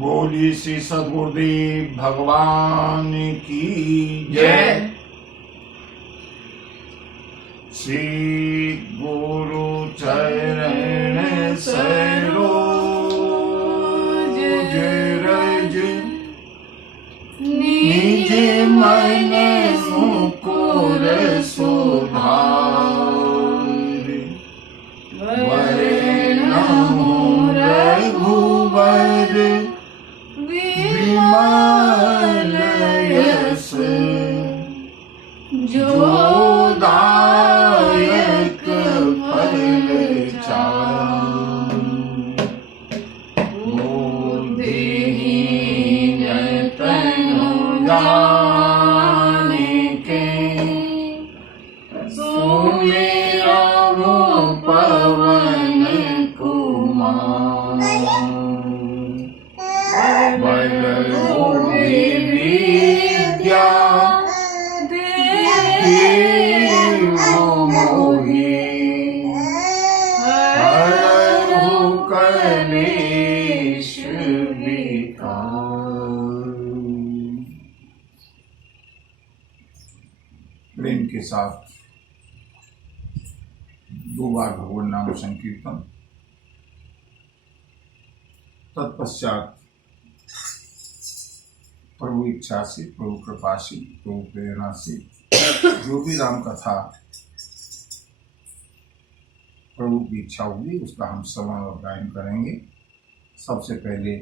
बोली श्री सद्गुरुदेव भगवान की जय। श्री गुरु चरण सरोज रज निज मन मुकुर सुधार वरनहु रघुवर विमल यश जो दायक फल चार। बुद्धिहीन तनु जानिके सुमिरहु पवन कुमार। बल बुद्धि विद्या देहु मोहि हरहु कलेश विकार। प्रेम के साथ दो बार भगवान नाम संकीर्तन, तत्पश्चात प्रभु इच्छा से, प्रभु कृपा से, प्रभु प्रेरणा से जो भी राम कथा प्रभु की इच्छा होगी उसका हम श्रवण और गायन करेंगे। सबसे पहले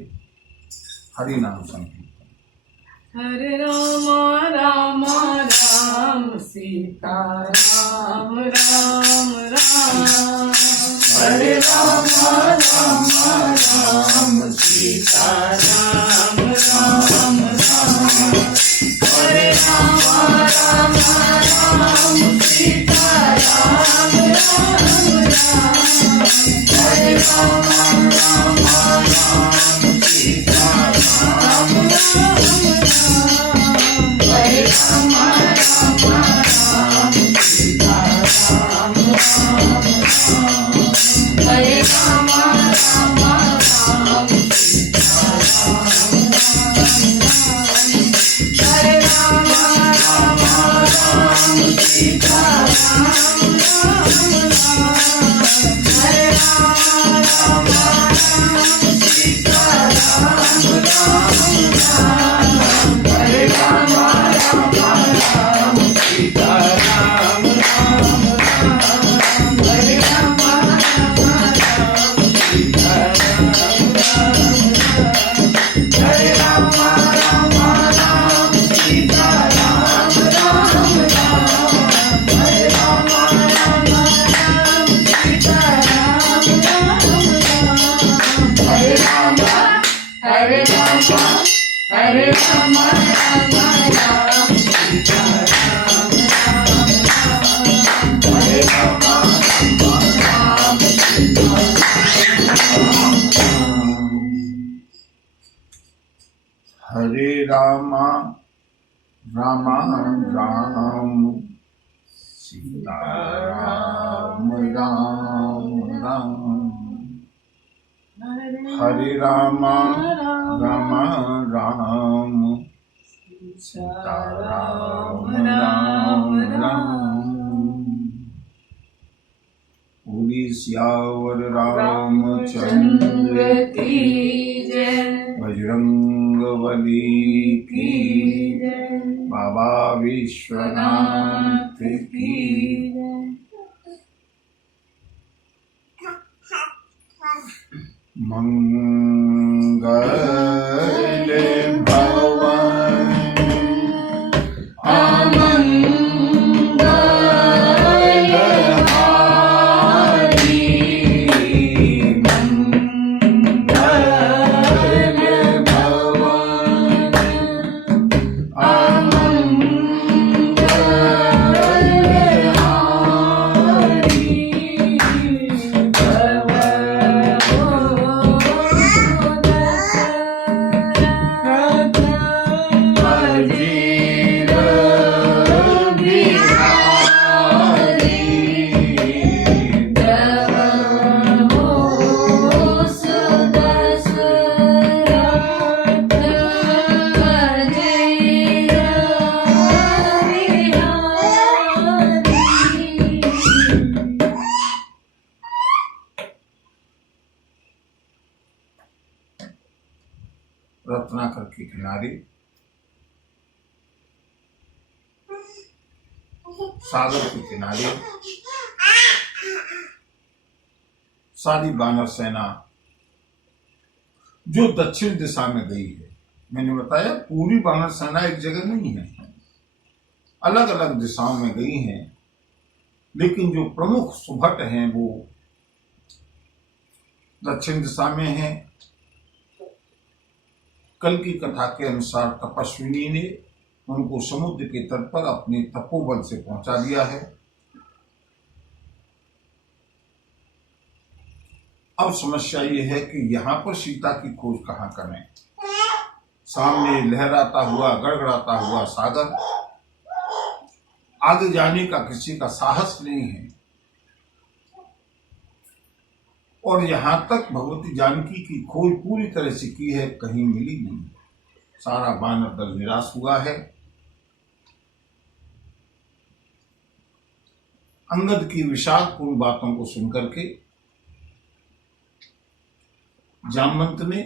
हरि नाम संकीर्तन। हरे राम राम राम सीता राम राम राम। हरे राम राम राम सीता राम राम राम। हरे राम राम राम सीता राम राम राम। हरे राम राम राम सीता राम राम राम। हरे राम राम राम सीता राम राम राम। हरे राम राम राम सीता राम राम। हरे राम राम राम सीता राम राम राम। हरे राम राम राम सीता राम राम राम। हरे राम राम राम सीता राम राम राम। हरे राम राम राम सीता राम राम राम। हरे राम राम राम सीता राम राम राम। हरे राम राम राम सीता राम राम राम। हरे राम हरे राम हरे राम राम राम सीता राम राम राम। हरे राम राम सीता राम राम। हरे राम राम राम सीता राम राम राम। हरे राम राम राम सीता राम राम राम। बोली सियावर रामचंद्र की जय। बजरंग बली की जय। बाबा विश्वनाथ की मंगल भवन अमंगल हारी। मंगल भवन अमंगल हारी। रत्नाकर के किनारे सागर के किनारे सारी वानर सेना जो दक्षिण दिशा में गई है, मैंने बताया पूरी वानर सेना एक जगह नहीं है, अलग अलग दिशाओं में गई हैं, लेकिन जो प्रमुख सुभट हैं वो दक्षिण दिशा में हैं। कल की कथा के अनुसार तपस्विनी ने उनको समुद्र के तट पर अपने तपोबल से पहुंचा दिया है। अब समस्या ये है कि यहां पर सीता की खोज कहां करें। सामने लहराता हुआ गड़गड़ाता हुआ सागर, आगे जाने का किसी का साहस नहीं है, और यहां तक भगवती जानकी की खोज पूरी तरह से की है, कहीं मिली नहीं। सारा वानर दल निराश हुआ है। अंगद की विषादपूर्ण बातों को सुनकर के जामवंत ने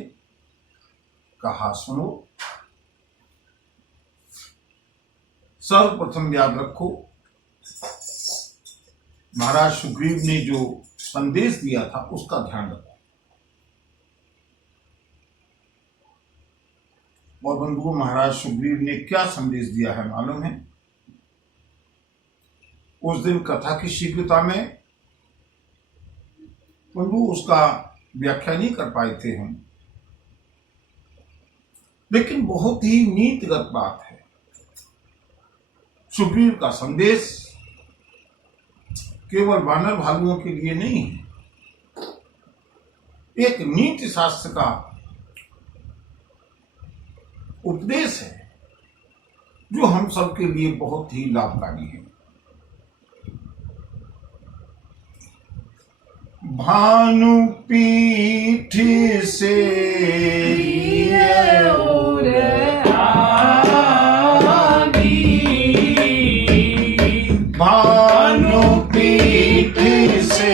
कहा, सुनो, सर्वप्रथम याद रखो, महाराज सुग्रीव ने जो संदेश दिया था उसका ध्यान रखो। और बंधुओं, महाराज सुग्रीव ने क्या संदेश दिया है मालूम है? उस दिन कथा की शीघ्रता में बंधु उसका व्याख्या नहीं कर पाए थे हम, लेकिन बहुत ही नीतिगत बात है। सुग्रीव का संदेश केवल वानर भालुओं के लिए नहीं है, एक नीति शास्त्र का उपदेश है जो हम सबके लिए बहुत ही लाभकारी है। भानु पीठ से भानु पीठ से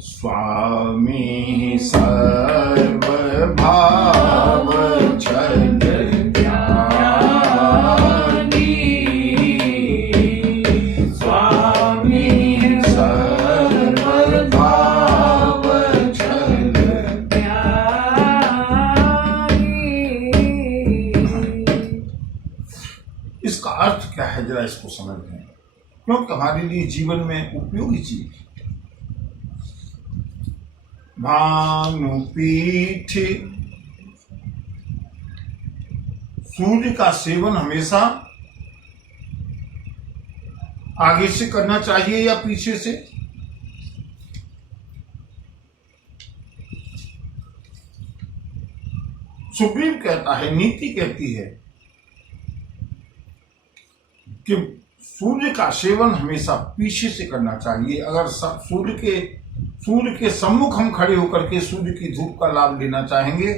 स्वामी सर्वभाव छल क्या है, जरा इसको समझ लें, क्योंकि हमारे लिए जीवन में उपयोगी चीज। भानुपीठ, सूर्य का सेवन हमेशा आगे से करना चाहिए या पीछे से? सुग्रीव कहता है, नीति कहती है कि सूर्य का सेवन हमेशा पीछे से करना चाहिए। अगर सूर्य के सम्मुख हम खड़े होकर के सूर्य की धूप का लाभ लेना चाहेंगे,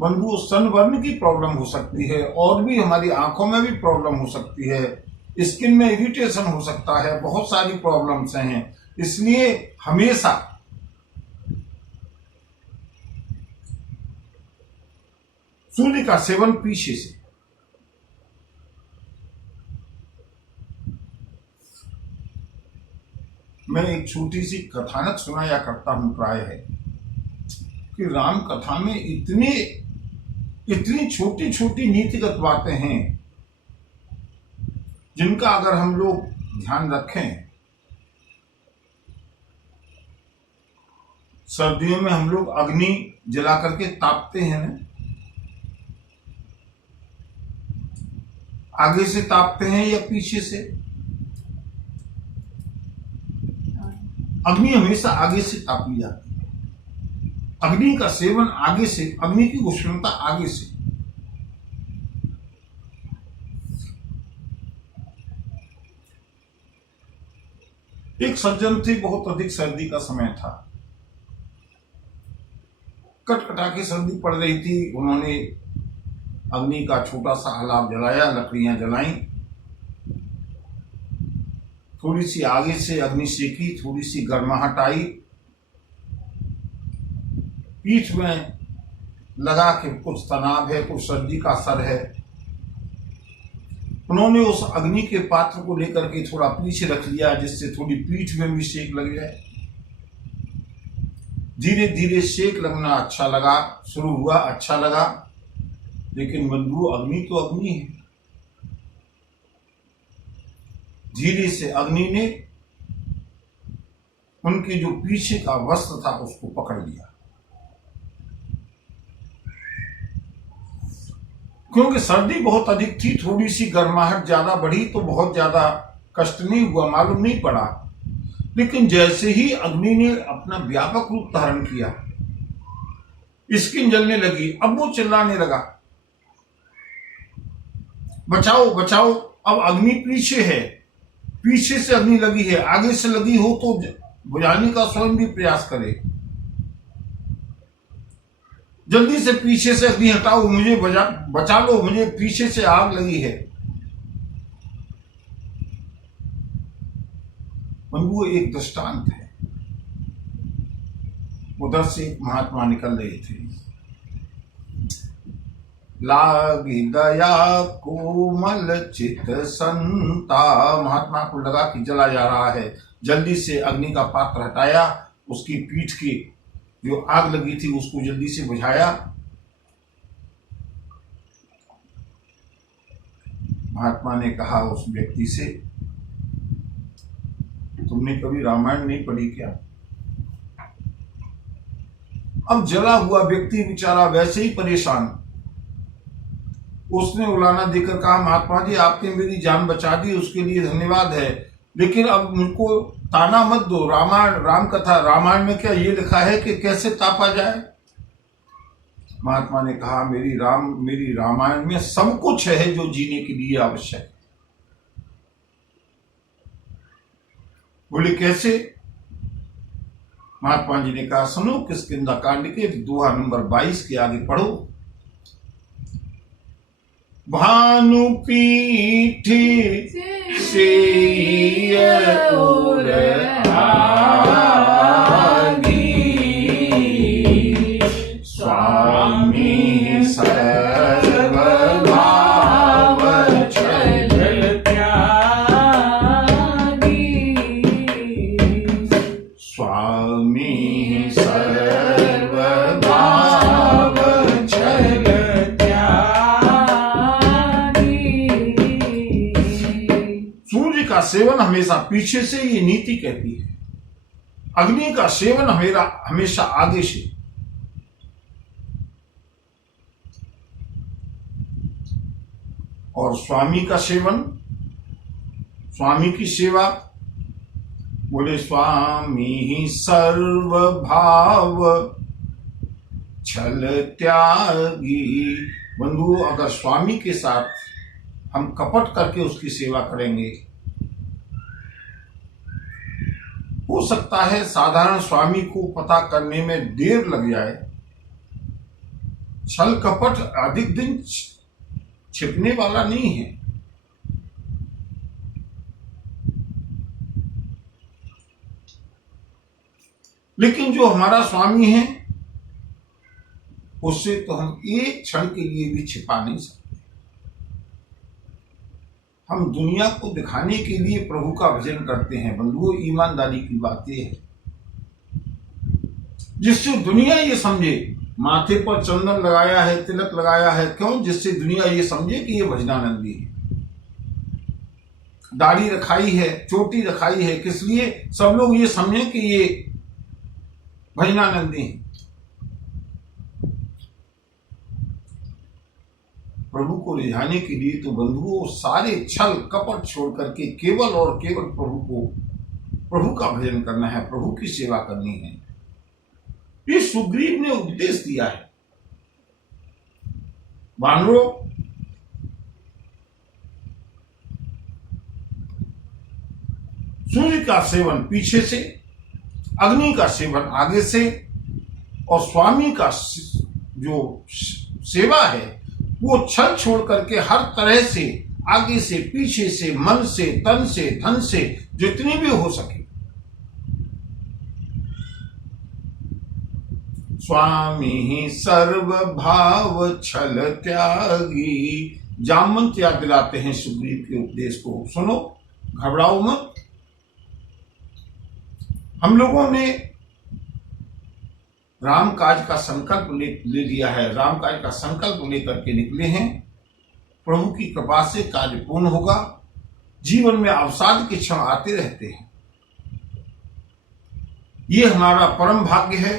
बंधु, सनबर्न की प्रॉब्लम हो सकती है, और भी हमारी आंखों में भी प्रॉब्लम हो सकती है, स्किन में इरिटेशन हो सकता है, बहुत सारी प्रॉब्लम्स हैं। इसलिए हमेशा सूर्य का सेवन पीछे से। मैं एक छोटी सी कथानक सुनाया करता हूं प्राय है कि राम कथा में इतनी छोटी छोटी नीतिगत बातें हैं जिनका अगर हम लोग ध्यान रखें। सर्दियों में हम लोग अग्नि जला करके तापते हैं ना, आगे से तापते हैं या पीछे से? अग्नि हमेशा आगे से तापी जाती है। अग्नि का सेवन आगे से, अग्नि की उष्णता आगे से। एक सज्जन थे, बहुत अधिक सर्दी का समय था, कटकटा की सर्दी पड़ रही थी। उन्होंने अग्नि का छोटा सा अलाव जलाया, लकड़ियां जलाई थोड़ी सी आगे से अग्नि सेकी, थोड़ी सी गर्माहट आई, पीठ में लगा कि कुछ तनाव है, कुछ सर्दी का असर है। उन्होंने उस अग्नि के पात्र को लेकर के थोड़ा पीछे रख लिया, जिससे थोड़ी पीठ में भी सेक लग जाए। धीरे धीरे सेक लगना अच्छा लगा, शुरू हुआ, अच्छा लगा, लेकिन बंधु अग्नि तो अग्नि है। धीरे से अग्नि ने उनके जो पीछे का वस्त्र था उसको पकड़ लिया। क्योंकि सर्दी बहुत अधिक थी, थोड़ी सी गर्माहट ज्यादा बढ़ी तो बहुत ज्यादा कष्ट नहीं हुआ, मालूम नहीं पड़ा। लेकिन जैसे ही अग्नि ने अपना व्यापक रूप धारण किया, स्किन जलने लगी। अब वो चिल्लाने लगा, बचाओ बचाओ। अब अग्नि पीछे है, पीछे से अग्नि लगी है, आगे से लगी हो तो बुझाने का स्वयं भी प्रयास करे। जल्दी से पीछे से अग्नि हटाओ, मुझे बचा लो, मुझे पीछे से आग लगी है। वो एक दृष्टांत है। उधर से एक महात्मा निकल रहे थे। लागी दया कोमल चित संता, महात्मा को लगा कि जला जा रहा है। जल्दी से अग्नि का पात्र हटाया, उसकी पीठ की जो आग लगी थी उसको जल्दी से बुझाया। महात्मा ने कहा उस व्यक्ति से, तुमने कभी रामायण नहीं पढ़ी क्या? अब जला हुआ व्यक्ति बेचारा वैसे ही परेशान, उसने उलाना देकर कहा, महात्मा जी आपने मेरी जान बचा दी, उसके लिए धन्यवाद है, लेकिन अब मुझको ताना मत दो। राम कथा रामायण में क्या ये लिखा है कि कैसे तापा जाए? महात्मा ने कहा, मेरी रामायण में सब कुछ है जो जीने के लिए आवश्यक है। बोले कैसे? महात्मा जी ने कहा, सुनो, किष्किंधा कांड के दोहा नंबर 22 के आगे पढ़ो। भानु पीठी से और आगी, स्वामी सर्वभाव छल त्यागी, स्वामी सर्वभाव छल का सेवन हमेशा पीछे से, ये नीति कहती है। अग्नि का सेवन हमेशा आगे से। और स्वामी का सेवन, स्वामी की सेवा, बोले स्वामी सर्वभाव छल त्यागी। बंधु, अगर स्वामी के साथ हम कपट करके उसकी सेवा करेंगे, हो सकता है साधारण स्वामी को पता करने में देर लग जाए। छल कपट अधिक दिन छिपने वाला नहीं है। लेकिन जो हमारा स्वामी है, उससे तो हम एक क्षण के लिए भी छिपा नहीं सकते। हम दुनिया को दिखाने के लिए प्रभु का भजन करते हैं। बंधुओं, ईमानदारी की बात यह है, जिससे दुनिया ये समझे, माथे पर चंदन लगाया है, तिलक लगाया है, क्यों? जिससे दुनिया ये समझे कि ये भजनानंदी है। दाढ़ी रखाई है, चोटी रखाई है, किस लिए? सब लोग ये समझे कि ये भजनानंदी है। प्रभु को रिझाने के लिए तो बंधुओं सारे छल कपट छोड़ करके केवल और केवल प्रभु का भजन करना है, प्रभु की सेवा करनी है। ये सुग्रीव ने उपदेश दिया है। वानरों, सूर्य का सेवन पीछे से, अग्नि का सेवन आगे से, और स्वामी का जो सेवा है वो छल छोड़ करके हर तरह से आगे से, पीछे से, मन से, तन से, धन से, जितनी भी हो सके। स्वामी सर्व भाव छल त्यागी, जामवंत याद दिलाते हैं सुग्रीव के उपदेश को। सुनो, घबराओ मत। हम लोगों ने राम काज का संकल्प ले लिया है, राम काज का संकल्प लेकर के निकले हैं। प्रभु की कृपा से कार्य पूर्ण होगा। जीवन में अवसाद के क्षण आते रहते हैं, ये हमारा परम भाग्य है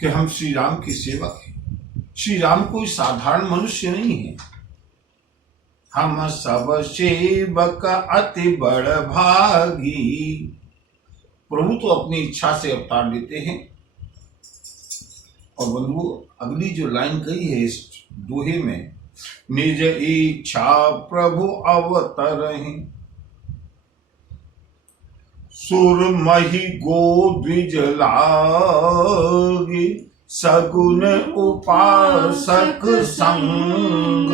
कि हम श्री राम के सेवक हैं। श्री राम कोई साधारण मनुष्य नहीं है। हम सब सेवक अति बड़ भागी। प्रभु तो अपनी इच्छा से अवतार लेते हैं। और बंधुओं, अगली जो लाइन कही है इस दोहे में, निज इच्छा प्रभु अवतरहि, सुर मही गो द्विज लागी, सगुन उपासक संग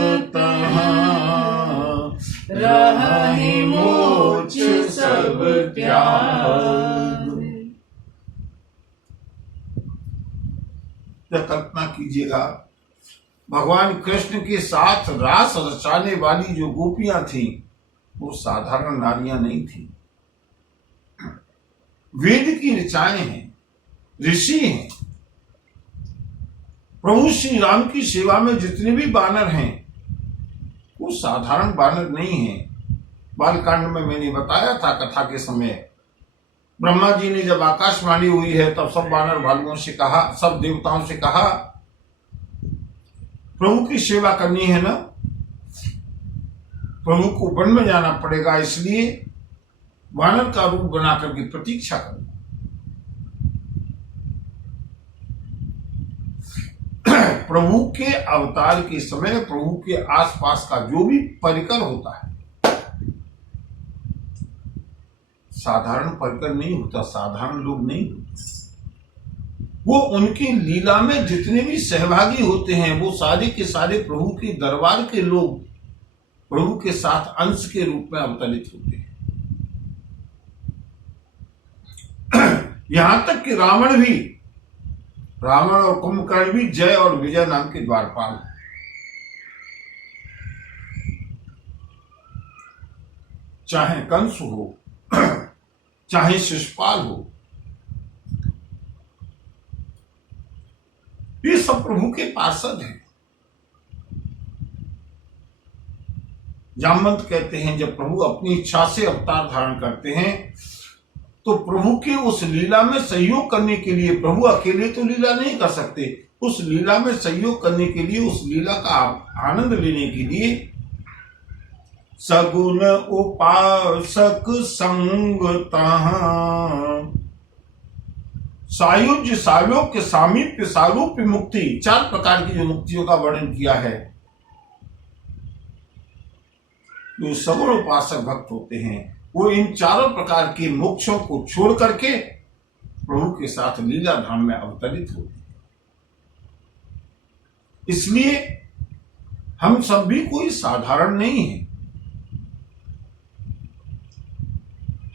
रहि मोक्ष सब त्याग। कल्पना कीजिएगा, भगवान कृष्ण के साथ रास रचाने वाली जो गोपियां थी वो साधारण नारियां नहीं थी, वेद की ऋचाएं हैं, ऋषि हैं। प्रभु श्री राम की सेवा में जितने भी बानर हैं वो साधारण बानर नहीं हैं। बालकांड में मैंने बताया था कथा के समय, ब्रह्मा जी ने जब आकाशवाणी हुई है तब सब बानर भालुओं से कहा, सब देवताओं से कहा, प्रभु की सेवा करनी है ना, प्रभु को वन में जाना पड़ेगा, इसलिए वानर का रूप बना करके प्रतीक्षा करना। प्रभु के अवतार के समय प्रभु के आसपास का जो भी परिकर होता है, साधारण परिकर नहीं होता, साधारण लोग नहीं होते। वो उनकी लीला में जितने भी सहभागी होते हैं वो सारे के सारे प्रभु के दरबार के लोग प्रभु के साथ अंश के रूप में अवतरित होते हैं। यहां तक कि रावण और कुंभकर्ण भी जय और विजय नाम के द्वारपाल हैं। चाहे कंस हो, चाहे शिशुपाल हो, ये सब प्रभु के पार्षद हैं। जामवंत कहते हैं जब प्रभु अपनी इच्छा से अवतार धारण करते हैं तो प्रभु के उस लीला में सहयोग करने के लिए, प्रभु अकेले तो लीला नहीं कर सकते, उस लीला में सहयोग करने के लिए, उस लीला का आनंद लेने के लिए सगुन उपासक संग तहां, सायुज्य, सालोक्य, सामीप्य, सारूप्य मुक्ति, 4 प्रकार की जो मुक्तियों का वर्णन किया है। जो सगुण उपासक भक्त होते हैं वो इन 4 प्रकार के मोक्षों को छोड़ करके प्रभु के साथ लीला धाम में अवतरित होते हैं। इसलिए हम सब भी कोई साधारण नहीं है,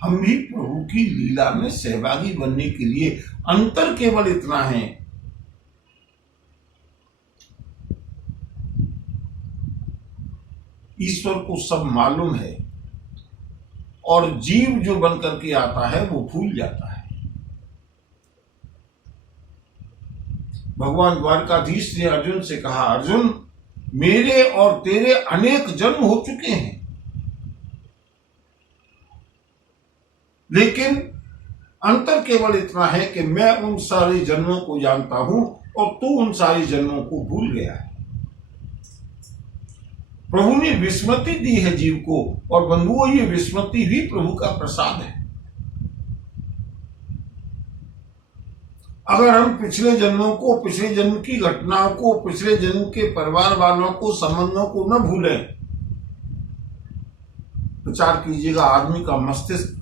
हम भी प्रभु की लीला में सहभागी बनने के लिए, अंतर केवल इतना है ईश्वर को सब मालूम है और जीव जो बन करके आता है वो भूल जाता है। भगवान द्वारकाधीश ने अर्जुन से कहा, अर्जुन मेरे और तेरे अनेक जन्म हो चुके हैं, लेकिन अंतर केवल इतना है कि मैं उन सारे जन्मों को जानता हूं और तू उन सारे जन्मों को भूल गया है। प्रभु ने विस्मृति दी है जीव को, और बंधुओं ये विस्मृति भी प्रभु का प्रसाद है। अगर हम पिछले जन्मों को, पिछले जन्म की घटनाओं को, पिछले जन्म के परिवार वालों को, संबंधों को न भूलें, विचार कीजिएगा आदमी का मस्तिष्क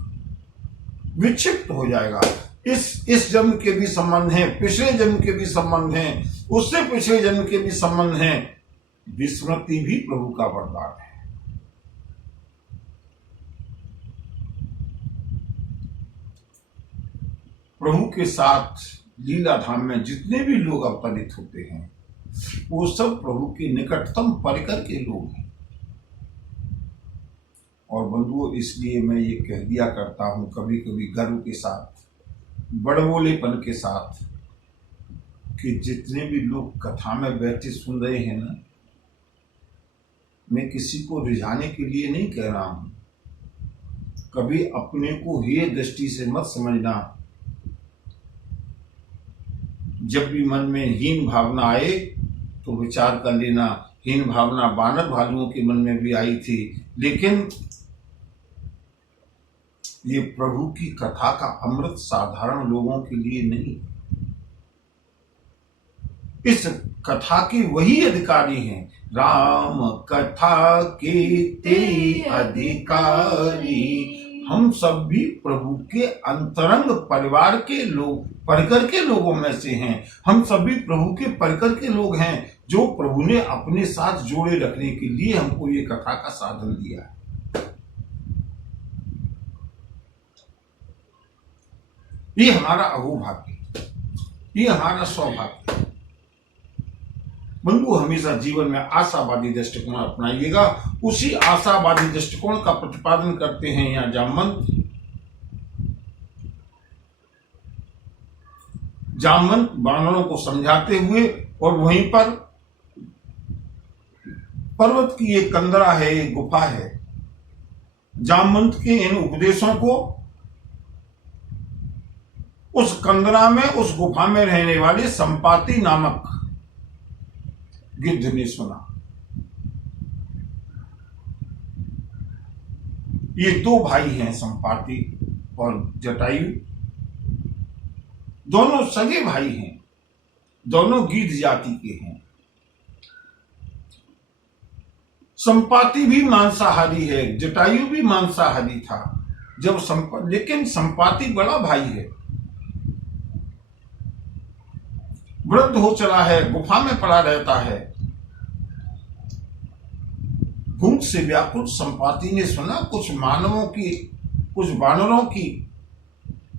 विक्षिप्त हो जाएगा। इस जन्म के भी संबंध हैं, पिछले जन्म के भी संबंध हैं, उससे पिछले जन्म के भी संबंध हैं, विस्मृति भी प्रभु का वरदान है। प्रभु के साथ लीला धाम में जितने भी लोग अवतरित होते हैं वो सब प्रभु के निकटतम परिकर के लोग हैं। और बंधुओं, इसलिए मैं ये कह दिया करता हूं कभी कभी गर्व के साथ, बड़बोलेपन के साथ, कि जितने भी लोग कथा में बैठे सुन रहे हैं ना, मैं किसी को रिझाने के लिए नहीं कह रहा हूं। कभी अपने को हेय दृष्टि से मत समझना। जब भी मन में हीन भावना आए तो विचार कर लेना। हीन भावना बानर भालुओं के मन में भी आई थी, लेकिन ये प्रभु की कथा का अमृत साधारण लोगों के लिए नहीं। इस कथा के वही अधिकारी हैं, राम कथा के ते अधिकारी। हम सब भी प्रभु के अंतरंग परिवार के लोग, परिकर के लोगों में से हैं। हम सभी प्रभु के परिकर के लोग हैं, जो प्रभु ने अपने साथ जोड़े रखने के लिए हमको ये कथा का साधन दिया है। ये हमारा अहोभाग्य, ये हमारा सौभाग्य है। बंधु, हमेशा जीवन में आशावादी दृष्टिकोण अपनाइएगा। उसी आशावादी दृष्टिकोण का प्रतिपादन करते हैं यहाँ जामवंत। जामवंत वानरों को समझाते हुए, और वहीं पर पर्वत की एक कंदरा है, एक गुफा है। जामवंत के इन उपदेशों को उस कंदरा में, उस गुफा में रहने वाले संपाति नामक गिद्ध ने सुना। ये दो भाई हैं, संपाति और जटायु। दोनों सगे भाई हैं, दोनों गिद्ध जाति के हैं। संपाति भी मांसाहारी है, जटायु भी मांसाहारी था। लेकिन संपाति बड़ा भाई है, वृद्ध हो चला है, गुफा में पड़ा रहता है। भूख से व्याकुल संपाति ने सुना कुछ मानवों की, कुछ वानरों की,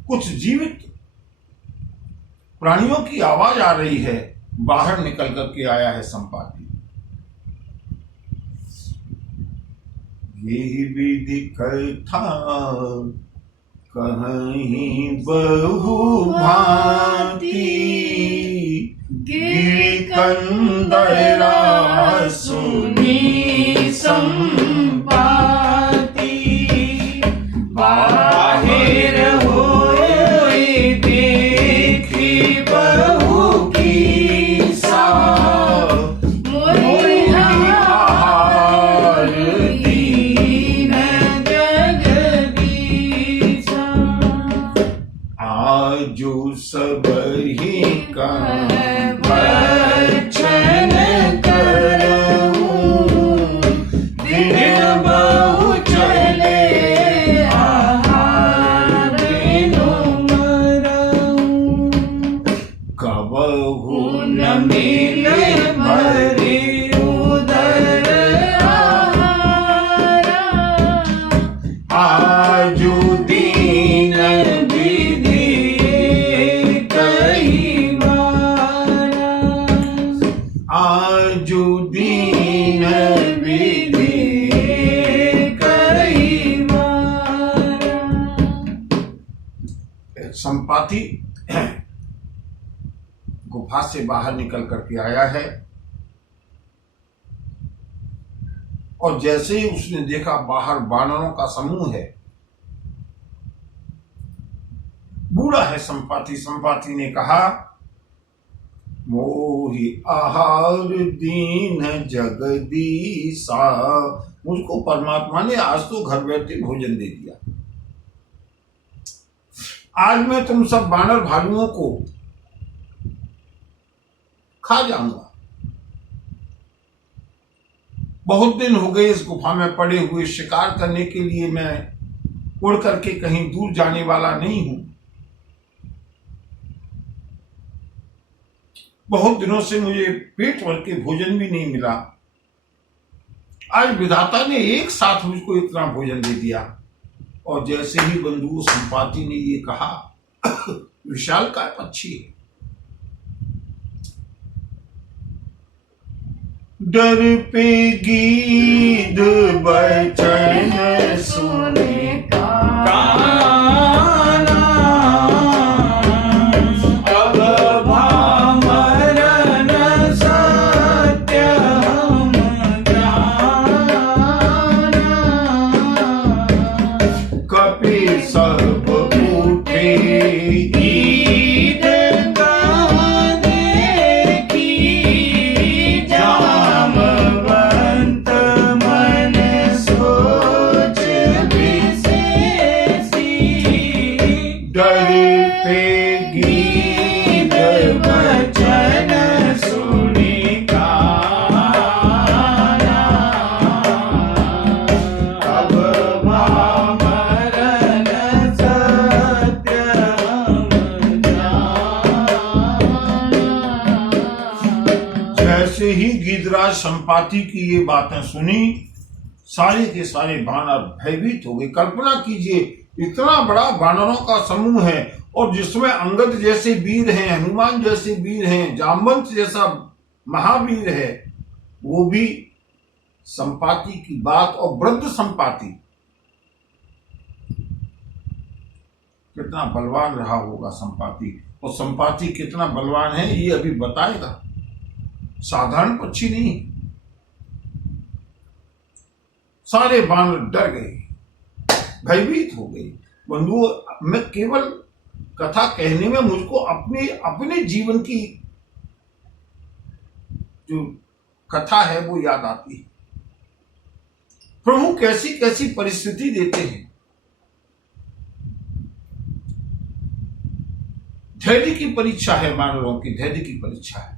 कुछ जीवित प्राणियों की आवाज आ रही है। बाहर निकल करके आया है संपाति। ये विधि कथा कहीं बहु भांति, गिरि कंदरा सुनी संपाति। बाहिर होए देखी बहु की सा, मोहि आहार दीन जगदीशा। आजु सब ही का भक्षण करऊं, दिन बहु चले आहार बिनु मरऊं। कबहु न मिले भरे उदर आहारा, आजु दीन विधि कही बारा। आजु दीन विधि कही बारा। संपाति गुफा से बाहर निकल करके आया है, और जैसे ही उसने देखा बाहर वानरों का समूह है। बूढ़ा है संपाति। संपाति ने कहा, मोहि आहार दीन जगदीशा। मुझको परमात्मा ने आज तो घर बैठे भोजन दे दिया। आज मैं तुम सब वानर भालुओं को खा जाऊंगा। बहुत दिन हो गए इस गुफा में पड़े हुए। शिकार करने के लिए मैं उड़ करके कहीं दूर जाने वाला नहीं हूं। बहुत दिनों से मुझे पेट भर के भोजन भी नहीं मिला। आज विधाता ने एक साथ मुझको इतना भोजन दे दिया। और जैसे ही बंधु संपाति ने ये कहा, विशालकाय पक्षी डर पे गीध बचन सुने काना, अब भामरन सत्य हम जाना। कपि सब उठे गीत गा देखी, जामवंत मन सोच विशेषी। डर पे गीत बचन सुनि काना, अब भामरन सत्य हम जाना। जैसे ही गिरिराज संपाति की ये बातें सुनी, सारे के सारे बानर भयभीत हो गए। कल्पना कीजिए, इतना बड़ा बानरों का समूह है और जिसमें अंगद जैसे वीर हैं, हनुमान जैसे वीर हैं, जामवंत जैसा महावीर है, वो भी संपाति की बात। और वृद्ध संपाति कितना बलवान रहा होगा संपाति, और संपाति कितना बलवान है ये अभी बताएगा। साधारण पक्षी नहीं। सारे बानर डर गए, भयभीत हो गए। बंधुओं, मैं केवल कथा कहने में मुझको अपने अपने जीवन की जो कथा है वो याद आती है। प्रभु कैसी कैसी परिस्थिति देते हैं। धैर्य की परीक्षा है, बानरों की धैर्य की परीक्षा है।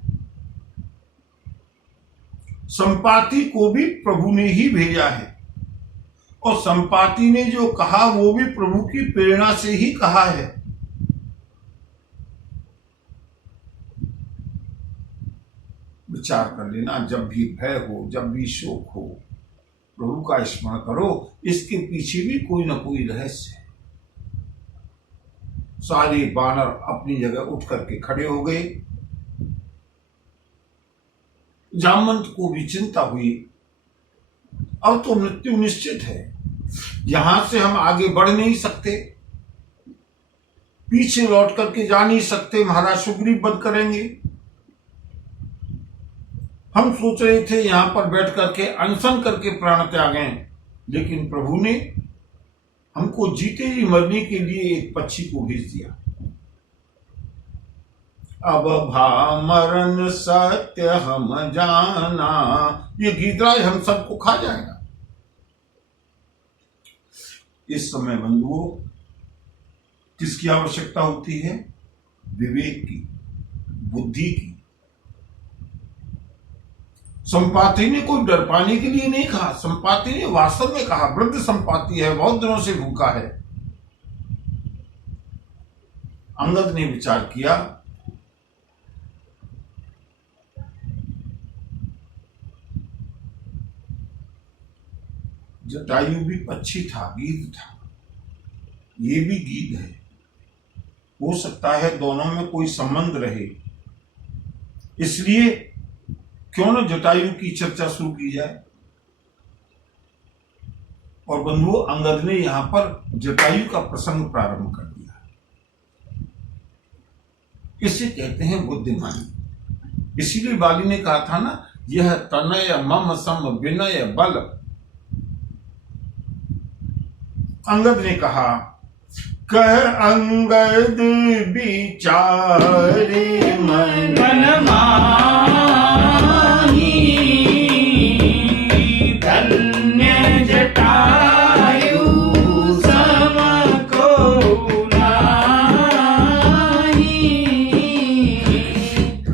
संपाति को भी प्रभु ने ही भेजा है, और संपाति ने जो कहा वो भी प्रभु की प्रेरणा से ही कहा है। विचार कर लेना, जब भी भय हो, जब भी शोक हो, प्रभु का स्मरण करो। इसके पीछे भी कोई ना कोई रहस्य है। सारे बानर अपनी जगह उठ करके खड़े हो गए। जामवंत को भी चिंता हुई, अब तो मृत्यु निश्चित है, यहां से हम आगे बढ़ नहीं सकते, पीछे लौट करके जा नहीं सकते, महाराज सुग्रीव वध करेंगे। हम सोच रहे थे यहां पर बैठ करके अनशन करके प्राण त्यागें, लेकिन प्रभु ने हमको जीते ही मरने के लिए एक पक्षी को भेज दिया। अब भामरन सत्य हम जाना, ये गिरिराज हम सबको खा जाएगा। इस समय बंधुओं, किसकी आवश्यकता होती है? विवेक की, बुद्धि की। संपाति ने कोई डर पाने के लिए नहीं कहा। संपाति ने वास्तव में कहा, वृद्ध संपाति है, बहुत दिनों से भूखा है। अंगद ने विचार किया, जटायु भी पक्षी था, गीध था, ये भी गीध है। हो सकता है दोनों में कोई संबंध रहे, इसलिए क्यों न जटायु की चर्चा शुरू की जाए। और बंधुओं, अंगद ने यहां पर जटायु का प्रसंग प्रारंभ कर दिया। इसे कहते हैं बुद्धिमानी। इसीलिए बाली ने कहा था ना, यह तनय मम सम विनय बल। अंगद ने कहा, कह अंगद विचारे मन माही, धन्य जटायु सम को नाही।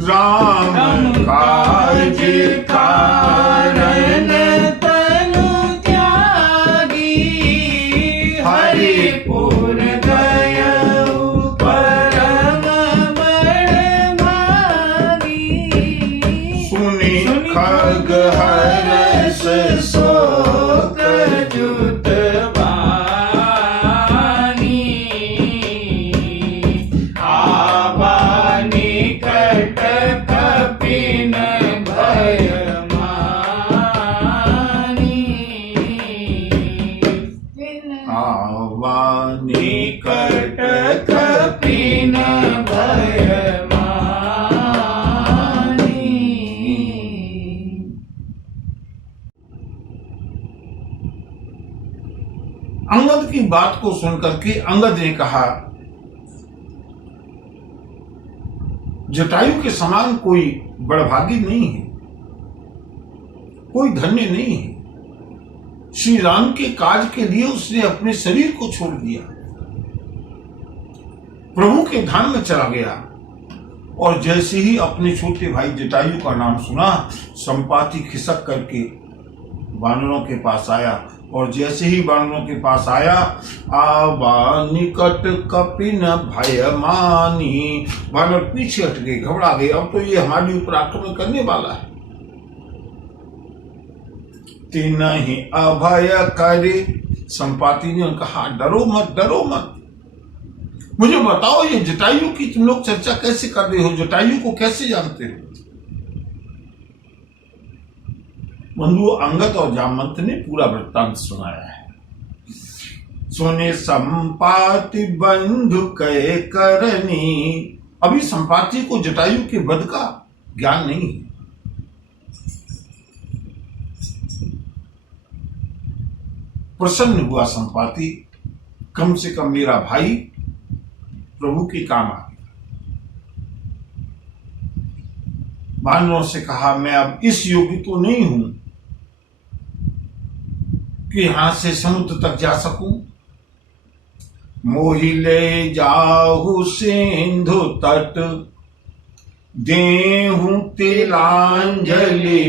राम काज कारण तनु त्यागी, हरिपुर गयउ परम बड़ भागी। निकट कपिन भय मानी। अंगद की बात को सुनकर के अंगद ने कहा, जटायु के समान कोई बड़भागी नहीं है, कोई धन्य नहीं है। श्री राम के काज के लिए उसने अपने शरीर को छोड़ दिया, प्रभु के धाम में चला गया। और जैसे ही अपने छोटे भाई जटायु का नाम सुना, संपाति खिसक करके वानरों के पास आया। और जैसे ही वानरों के पास आया, आवा निकट कपिन भय मानी, वानर पीछे हट गए, घबरा गए। अब तो ये हमारे ऊपर आक्रमण करने वाला है। तिनहि अभय करे, संपाति ने कहा, डरो मत, डरो मत। मुझे बताओ, ये जटायु की तुम लोग चर्चा कैसे कर रहे हो? जटायु को कैसे जानते हो? बंधु अंगद और जामवंत ने पूरा वृत्तांत सुनाया है। सुने संपाति बंधु कहे करनी। अभी संपाति को जटायु के वध का ज्ञान नहीं है। प्रसन्न हुआ संपाति, कम से कम मेरा भाई प्रभु के काम आ गया। वानरों से कहा, मैं अब इस योग्य तो नहीं हूं कि यहां से समुद्र तक जा सकूं। मोहि ले जाहु सिंधु तट, देहूं तिलांजलि,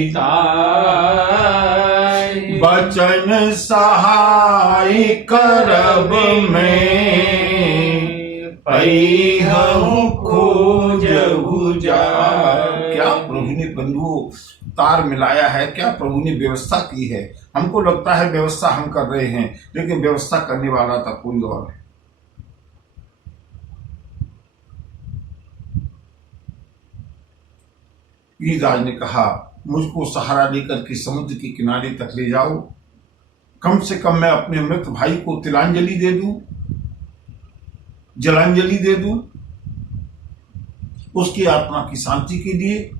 बचन सहाय करब में, पैहु खोजहु जाय। क्या प्रभु ने बंधुओं तार मिलाया है? क्या प्रभु ने व्यवस्था की है? हमको लगता है व्यवस्था हम कर रहे हैं, लेकिन व्यवस्था करने वाला था कोई और है। ईराज ने कहा, मुझको सहारा लेकर के समुद्र के किनारे तक ले जाओ, कम से कम मैं अपने मृत भाई को तिलांजलि दे दूं, जलांजलि दे दूं, उसकी आत्मा की शांति के लिए।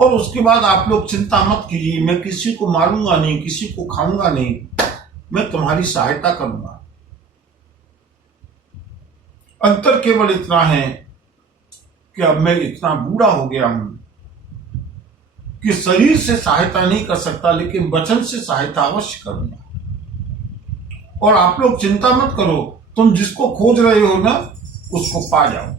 और उसके बाद आप लोग चिंता मत कीजिए, मैं किसी को मारूंगा नहीं, किसी को खाऊंगा नहीं, मैं तुम्हारी सहायता करूंगा। अंतर केवल इतना है कि अब मैं इतना बूढ़ा हो गया हूं कि शरीर से सहायता नहीं कर सकता, लेकिन वचन से सहायता अवश्य करूंगा। और आप लोग चिंता मत करो, तुम जिसको खोज रहे हो ना, उसको पा जाओ।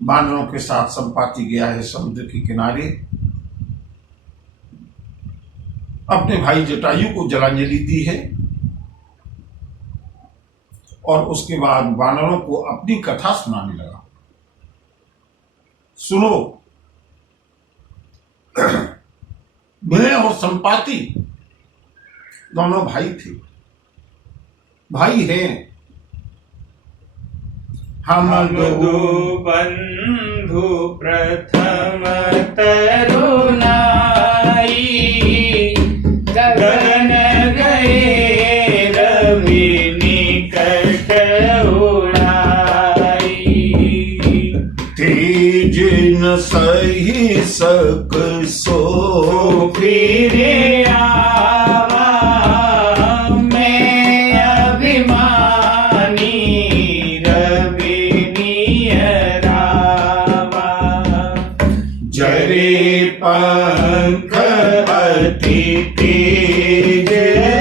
वानरों के साथ संपाति गया है समुद्र के किनारे, अपने भाई जटायु को जलांजलि दी है। और उसके बाद वानरों को अपनी कथा सुनाने लगा। सुनो, विनय और संपाति दोनों भाई थे, भाई हैं। हम दो बंधु प्रथम तरुणाई, गगन गए रवि निकट उड़ाई, तेज न सही सक सो फिर आवा, मैं अभिमानी रवि नियरावा, जरे पंख अति तेज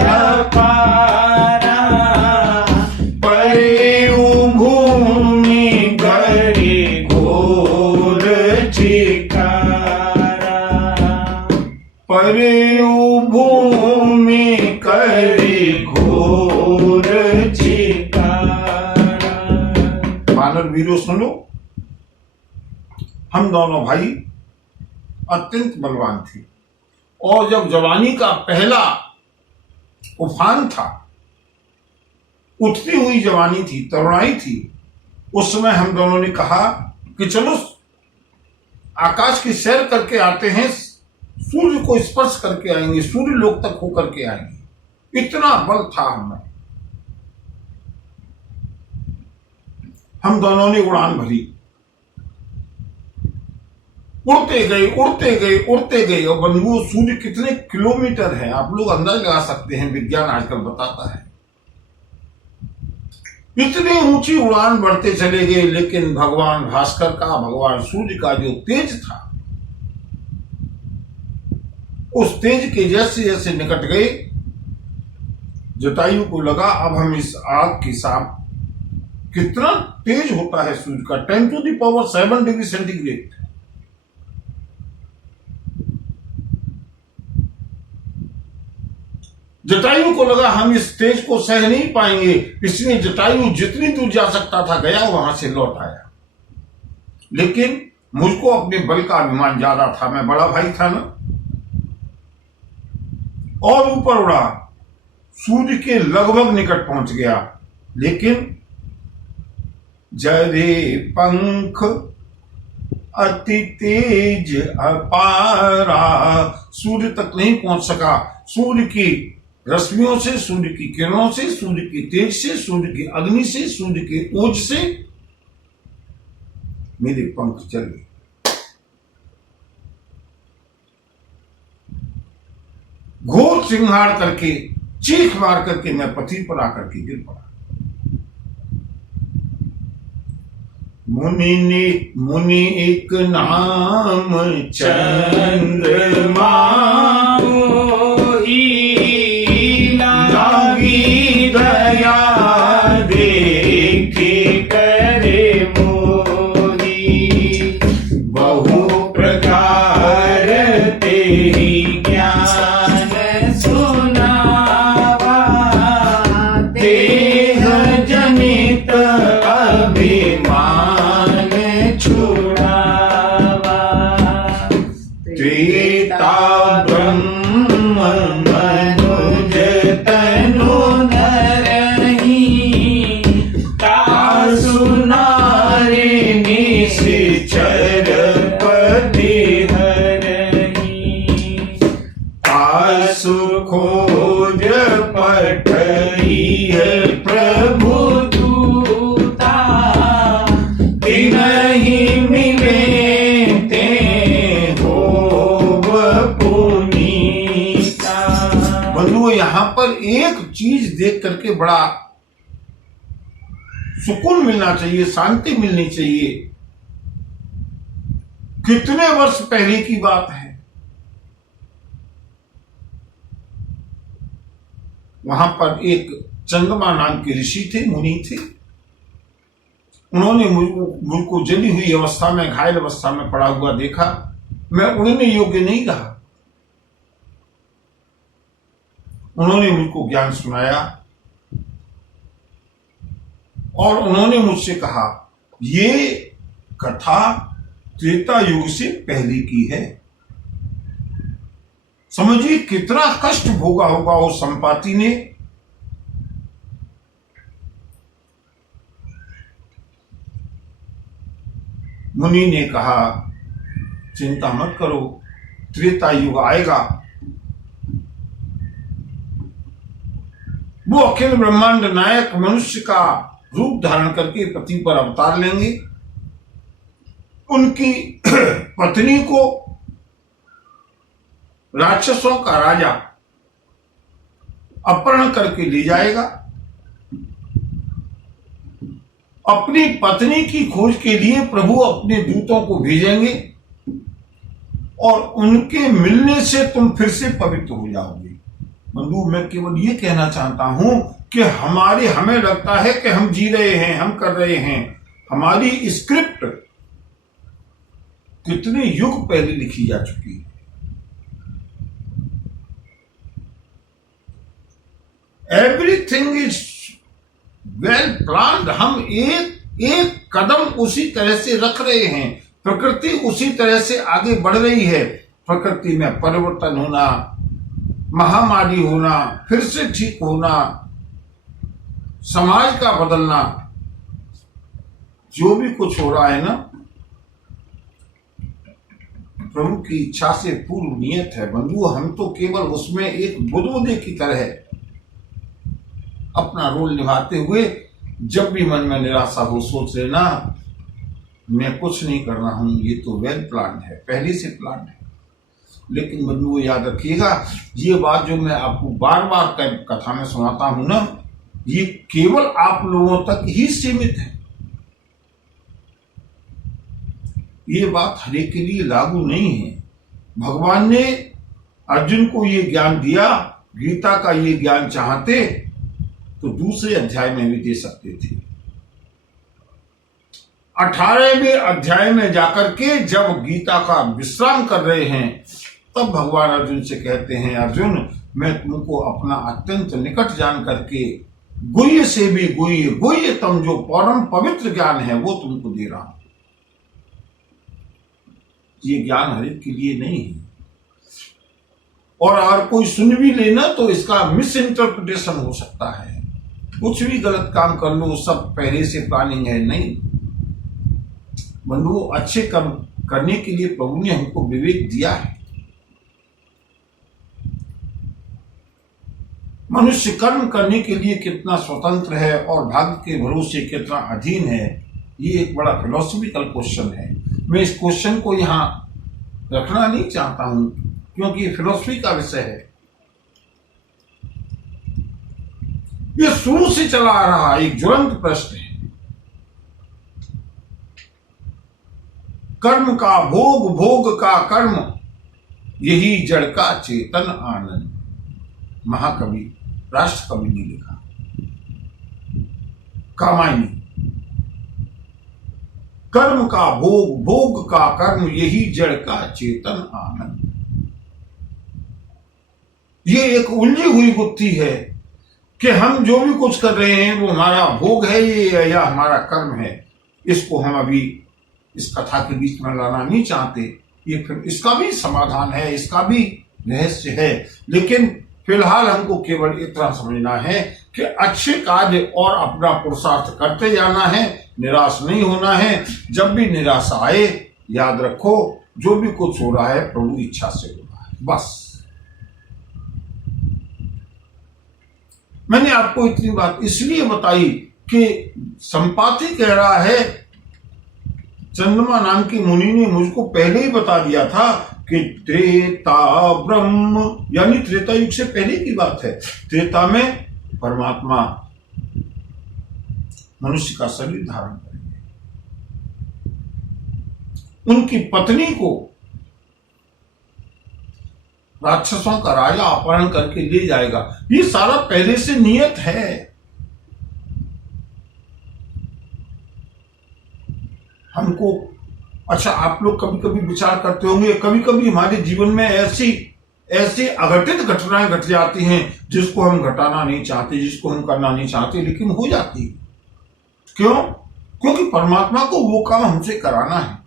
अपारा, परे भूमि गरी घोर चिकारा, परे भूमि करी घोर चिकारा। वानर वीरों सुनो, हम दोनों भाई अत्यंत बलवान थे, और जब जवानी का पहला उफान था, उठती हुई जवानी थी, तरुणाई थी, उस समय हम दोनों ने कहा कि चलो आकाश की सैर करके आते हैं, सूर्य को स्पर्श करके आएंगे, सूर्य लोक तक होकर के आएंगे, इतना बल था हमें। हम दोनों ने उड़ान भरी, उड़ते गए उड़ते गए उड़ते गए। और बंधुओं, सूर्य कितने किलोमीटर है आप लोग अंदाज लगा सकते हैं, विज्ञान आजकल बताता है। इतनी ऊंची उड़ान बढ़ते चले गए, लेकिन भगवान भास्कर का, भगवान सूर्य का जो तेज था, उस तेज के जैसे जैसे निकट गए, जटायु को लगा अब हम इस आग के साथ, कितना तेज होता है सूर्य का, 10⁻⁷ डिग्री सेंटीग्रेड। जटायु को लगा हम इस तेज को सह नहीं पाएंगे, इसलिए जटायु जितनी दूर जा सकता था गया, वहां से लौट आया। लेकिन मुझको अपने बल का अभिमान ज्यादा था, मैं बड़ा भाई था ना, और ऊपर उड़ा, सूर्य के लगभग निकट पहुंच गया। लेकिन जरे पंख अति तेज अपारा, सूर्य तक नहीं पहुंच सका। सूर्य की रश्मियों से, सूर्य की किरणों से, सूर्य की तेज से, सूर्य की अग्नि से, सूर्य के ओज से मेरे पंख चल गए। घोर चिंगार करके, चीख मार करके मैं पृथ्वी पर आकर के गिर पड़ा। मुनि एक नाम चंद्रमा, लागी दया देखी करे मोही, बहु प्रकार तेरी ज्ञान सुनावा, देह जनित अभिमान छुड़ावा, त्रेता ब्रह्म मनुज तनु नरहि, तासु नारी निश्चर पति हरहि, तासु खोज पठई प्रभु दूता, तिनहि मिले ते होव पुनीता। बंधुओं, यहां पर एक चीज देख करके बड़ा सुकून मिलना चाहिए, शांति मिलनी चाहिए। कितने वर्ष पहले की बात है, वहां पर एक चंद्रमा नाम के ऋषि थे, मुनि थे। उन्होंने मुझको जली हुई अवस्था में, घायल अवस्था में पड़ा हुआ देखा। मैं उड़ने योग्य नहीं रहा। उन्होंने मुझको ज्ञान सुनाया और उन्होंने मुझसे कहा, ये कथा त्रेता युग से पहले की है। समझिए कितना कष्ट भोगा होगा उस संपाति ने। मुनि ने कहा, चिंता मत करो, त्रेता युग आएगा, वो अखिल ब्रह्मांड नायक मनुष्य का रूप धारण करके पृथ्वी पर अवतार लेंगे। उनकी पत्नी को राक्षसों का राजा अपहरण करके ले जाएगा। अपनी पत्नी की खोज के लिए प्रभु अपने दूतों को भेजेंगे और उनके मिलने से तुम फिर से पवित्र हो जाओगे। बंधु, मैं केवल ये कहना चाहता हूं कि हमें लगता है कि हम जी रहे हैं, हम कर रहे हैं। हमारी स्क्रिप्ट कितने युग पहले लिखी जा चुकी है। Everything is well planned. हम एक कदम उसी तरह से रख रहे हैं। प्रकृति उसी तरह से आगे बढ़ रही है। प्रकृति में परिवर्तन होना, महामारी होना, फिर से ठीक होना, समाज का बदलना, जो भी कुछ हो रहा है ना, प्रभु की इच्छा से पूर्व नियत है बंधु। हम तो केवल उसमें एक बुदबुदे की तरह अपना रोल निभाते हुए जब भी मन में निराशा हो सोच लेना मैं कुछ नहीं कर रहा हूं, ये तो वेल प्लान है, पहले से प्लान है। लेकिन बंधुओं याद रखिएगा, ये बात जो मैं आपको बार बार कथा में सुनाता हूं ना, ये केवल आप लोगों तक ही सीमित है। ये बात हर एक के लिए लागू नहीं है। भगवान ने अर्जुन को ये ज्ञान दिया, गीता का ये ज्ञान चाहते तो दूसरे अध्याय में भी दे सकते थे। 18वें अध्याय में जाकर के जब गीता का विश्राम कर रहे हैं तब भगवान अर्जुन से कहते हैं, अर्जुन मैं तुमको अपना अत्यंत निकट जान करके गुह्य से भी गुह्यतम जो परम पवित्र ज्ञान है वो तुमको दे रहा हूं। ये ज्ञान हर एक के लिए नहीं है, और अगर कोई सुन भी लेना तो इसका मिस इंटरप्रिटेशन हो सकता है। कुछ भी गलत काम कर लो, सब पहले से प्लानिंग है, नहीं बंधुओं। अच्छे कर्म करने के लिए प्रभु ने हमको विवेक दिया है। मनुष्य कर्म करने के लिए कितना स्वतंत्र है और भाग्य के भरोसे कितना अधीन है, ये एक बड़ा फिलोसॉफिकल क्वेश्चन है। मैं इस क्वेश्चन को यहाँ रखना नहीं चाहता हूं क्योंकि फिलोसफी का विषय है। ये शुरू से चला आ रहा एक ज्वलंत प्रश्न है। कर्म का भोग, भोग का कर्म, यही जड़ का चेतन आनंद। महाकवि राष्ट्र कवि ने लिखा, कामायनी। कर्म का भोग, भोग का कर्म, यही जड़ का चेतन आनंद। ये एक उलझी हुई गुत्थी है कि हम जो भी कुछ कर रहे हैं वो हमारा भोग है ये या हमारा कर्म है। इसको हम अभी इस कथा के बीच में लाना नहीं चाहते। ये फिर इसका भी समाधान है, इसका भी रहस्य है, लेकिन फिलहाल हमको केवल इतना समझना है कि अच्छे कार्य और अपना पुरुषार्थ करते जाना है, निराश नहीं होना है। जब भी निराशा आए याद रखो जो भी कुछ हो रहा है प्रभु इच्छा से हो रहा है, बस। मैंने आपको इतनी बात इसलिए बताई कि संपाति कह रहा है, चंद्रमा नाम की मुनि ने मुझको पहले ही बता दिया था कि त्रेता ब्रह्म, यानी त्रेता युग से पहले की बात है। त्रेता में परमात्मा मनुष्य का शरीर धारण करेंगे, उनकी पत्नी को राक्षसों का राजा अपहरण करके ले जाएगा। ये सारा पहले से नियत है। हमको अच्छा, आप लोग कभी कभी विचार करते होंगे, कभी कभी हमारे जीवन में ऐसी अघटित घटनाएं घट जाती हैं जिसको हम घटाना नहीं चाहते, जिसको हम करना नहीं चाहते, लेकिन हो जाती। क्यों? क्योंकि परमात्मा को वो काम हमसे कराना है।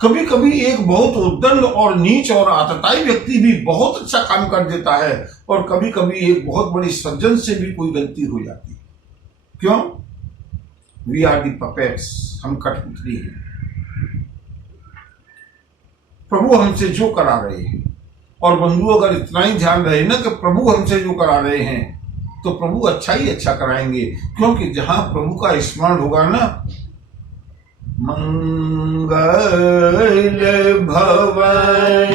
कभी कभी एक बहुत उद्दंड और नीच और आतताई व्यक्ति भी बहुत अच्छा काम कर देता है, और कभी कभी एक बहुत बड़ी सज्जन से भी कोई गलती हो जाती है। क्यों? वी आर दी पपेट्स, हम कठपुतली हैं। प्रभु हमसे जो करा रहे हैं, और बंधु अगर इतना ही ध्यान रहे ना कि प्रभु हमसे जो करा रहे हैं तो प्रभु अच्छा ही अच्छा कराएंगे। क्योंकि जहां प्रभु का स्मरण होगा ना, मंगल भवन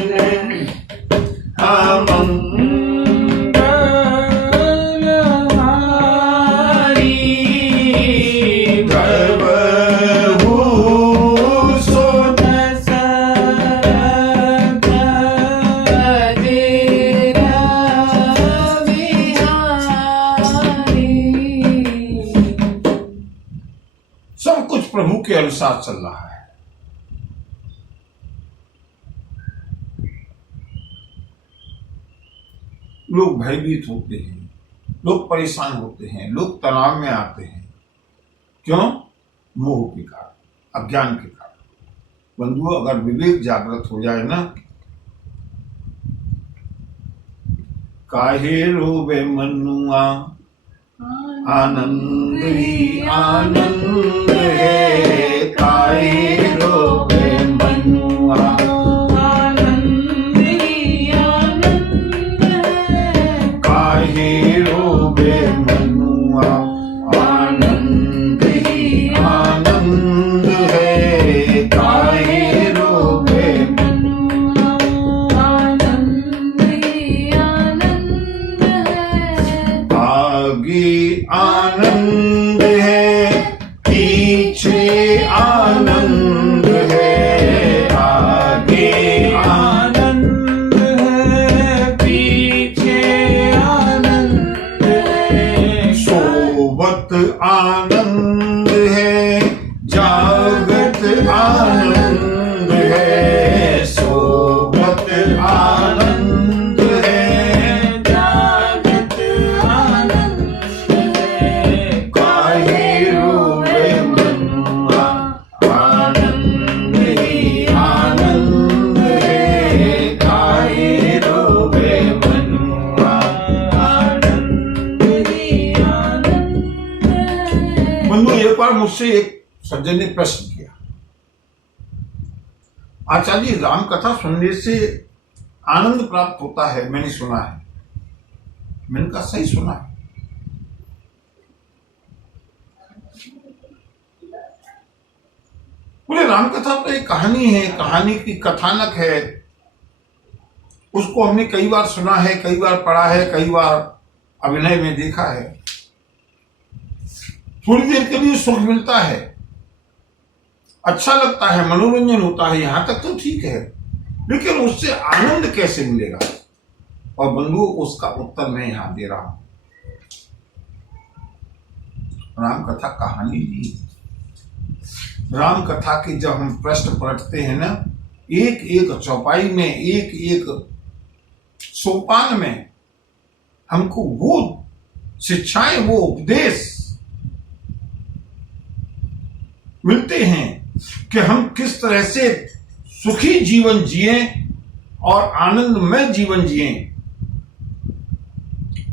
प्रभु के अनुसार चल रहा है। लोग भयभीत होते हैं, लोग परेशान होते हैं, लोग तनाव में आते हैं। क्यों? मोह के कारण, अज्ञान के कारण। बंधुओं, अगर विवेक जागृत हो जाए ना, काहे रोवे मनुआ, आनंद ही आनंद है, काहे रोवे मनुआ, आनंद आगे आनंद है, पीछे आनंद है, आगे आनंद है, पीछे आनंद है, सोबत आनंद है, जागत आनंद है, सोबत आनंद है, जागत आनंद है, काहे रोवे मनुआ, आनंद ही आनंद है, काहे रोवे मनुआ। आनंद ही आनंद है। बंधु, एक बार मुझसे एक सज्जन ने प्रश्न किया, आचार्य राम कथा सुनने से आनंद प्राप्त होता है, मैंने सुना है। मैंने कहा सही सुना है। बोले राम कथा तो एक कहानी है, कहानी की कथानक है, उसको हमने कई बार सुना है, कई बार पढ़ा है, कई बार अभिनय में देखा है। थोड़ी देर के लिए सुख मिलता है, अच्छा लगता है, मनोरंजन होता है, यहां तक तो ठीक है, लेकिन उससे आनंद कैसे मिलेगा? और बंधु, उसका उत्तर मैं यहां दे रहा हूं। राम कथा कहानी नहीं, राम कथा के जब हम प्रश्न पलटते हैं ना, एक एक चौपाई में, एक एक सोपान में हमको वो शिक्षाएं, वो उपदेश मिलते हैं कि हम किस तरह से सुखी जीवन जिए और आनंदमय जीवन जिए।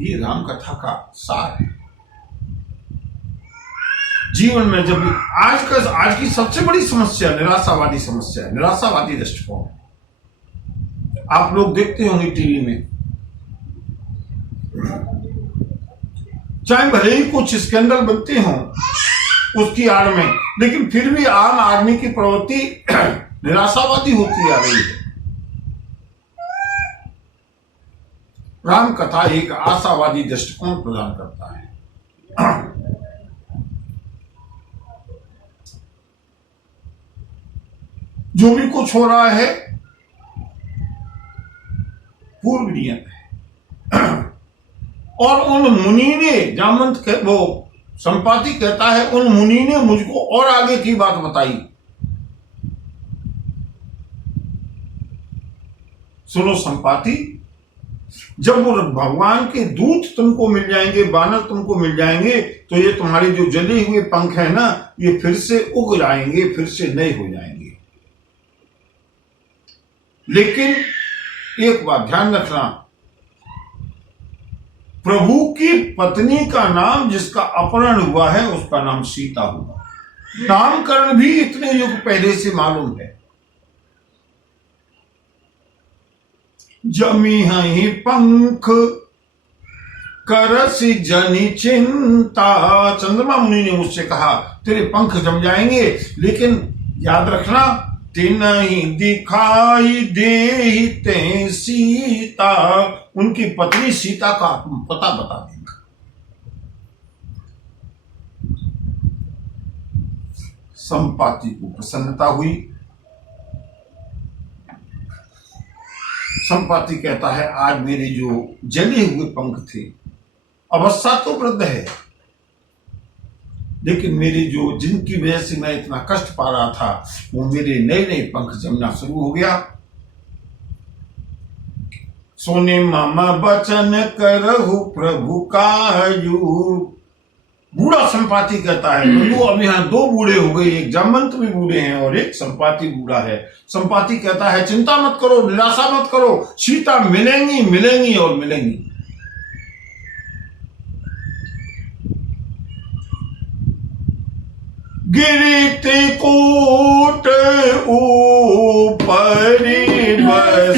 ये राम कथा का सार है। जीवन में जब आज की सबसे बड़ी समस्या निराशावादी समस्या है, निराशावादी दृष्टिकोण। आप लोग देखते होंगे टीवी में, चाहे भले ही कुछ स्कैंडल बनते हों उसकी आड़ में, लेकिन फिर भी आम आदमी की प्रवृत्ति निराशावादी होती आ रही है। राम कथा एक आशावादी दृष्टिकोण प्रदान करता है। जो भी कुछ हो रहा है पूर्व नियत है। और उन मुनि ने, जामवंत वो संपाति कहता है, उन मुनि ने मुझको और आगे की बात बताई। सुनो संपाति, जब वो भगवान के दूत तुमको मिल जाएंगे, बानर तुमको मिल जाएंगे, तो ये तुम्हारे जो जले हुए पंख है ना, ये फिर से उग जाएंगे, फिर से नए हो जाएंगे। लेकिन एक बात ध्यान रखना, प्रभु की पत्नी का नाम जिसका अपहरण हुआ है उसका नाम सीता हुआ। नामकरण भी इतने युग पहले से मालूम है। जमी ही पंख करसी जनी चिंता। चंद्रमा मुनि ने मुझसे कहा तेरे पंख जम जाएंगे, लेकिन याद रखना, तिनहि दिखाई देहि ते सीता। उनकी पत्नी सीता का पता बता देना। संपाति को प्रसन्नता हुई। संपाति कहता है, आज मेरे जो जले हुए पंख थे, अवस्था तो वृद्ध है, लेकिन मेरे जो जिनकी वजह से मैं इतना कष्ट पा रहा था, वो मेरे नए नए पंख जमना शुरू हो गया। सोने मामा बचन करहु प्रभु काजू। बूढ़ा संपाति कहता है, बंधु अब यहाँ दो बूढ़े हो गए, एक जामवंत भी बूढ़े हैं और एक संपाति बूढ़ा है। संपाति कहता है, चिंता मत करो, निराशा मत करो, सीता मिलेंगी मिलेंगी और मिलेंगी। गिरते कोट ऊपर बस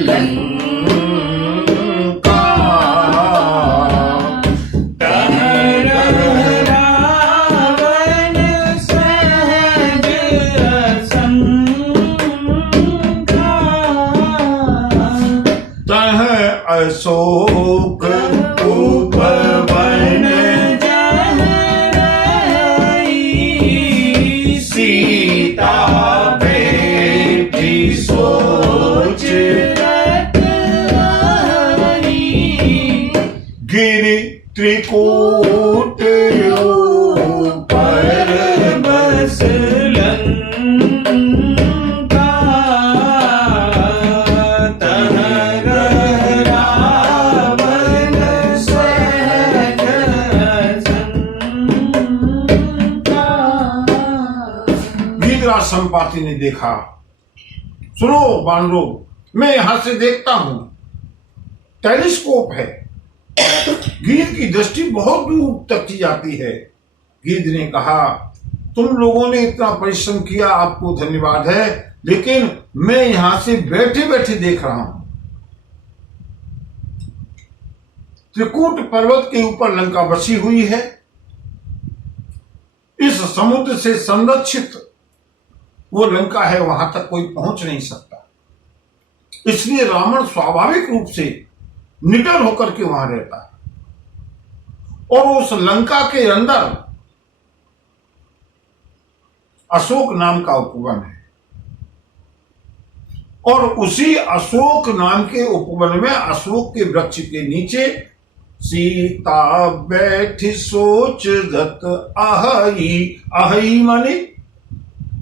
लंका, रावण सहज असंका, तह अशोक उपवन त्रिकूट ऊपर बस लंका तह रावण सहज शंका। वीरराज संपाति ने देखा, सुनो बानरों, मैं यहां से देखता हूं, टेलीस्कोप है, गिद्ध की दृष्टि बहुत दूर तक की जाती है। गिद्ध ने कहा, तुम लोगों ने इतना परिश्रम किया, आपको धन्यवाद है, लेकिन मैं यहां से बैठे बैठे देख रहा हूं। त्रिकूट पर्वत के ऊपर लंका बसी हुई है। इस समुद्र से संरक्षित वो लंका है, वहां तक कोई पहुंच नहीं सकता। इसलिए रावण स्वाभाविक रूप से निडर होकर के वहां रहता है। और उस लंका के अंदर अशोक नाम का उपवन है, और उसी अशोक नाम के उपवन में अशोक के वृक्ष के नीचे सीता बैठी सोचत आहई। आहई माने,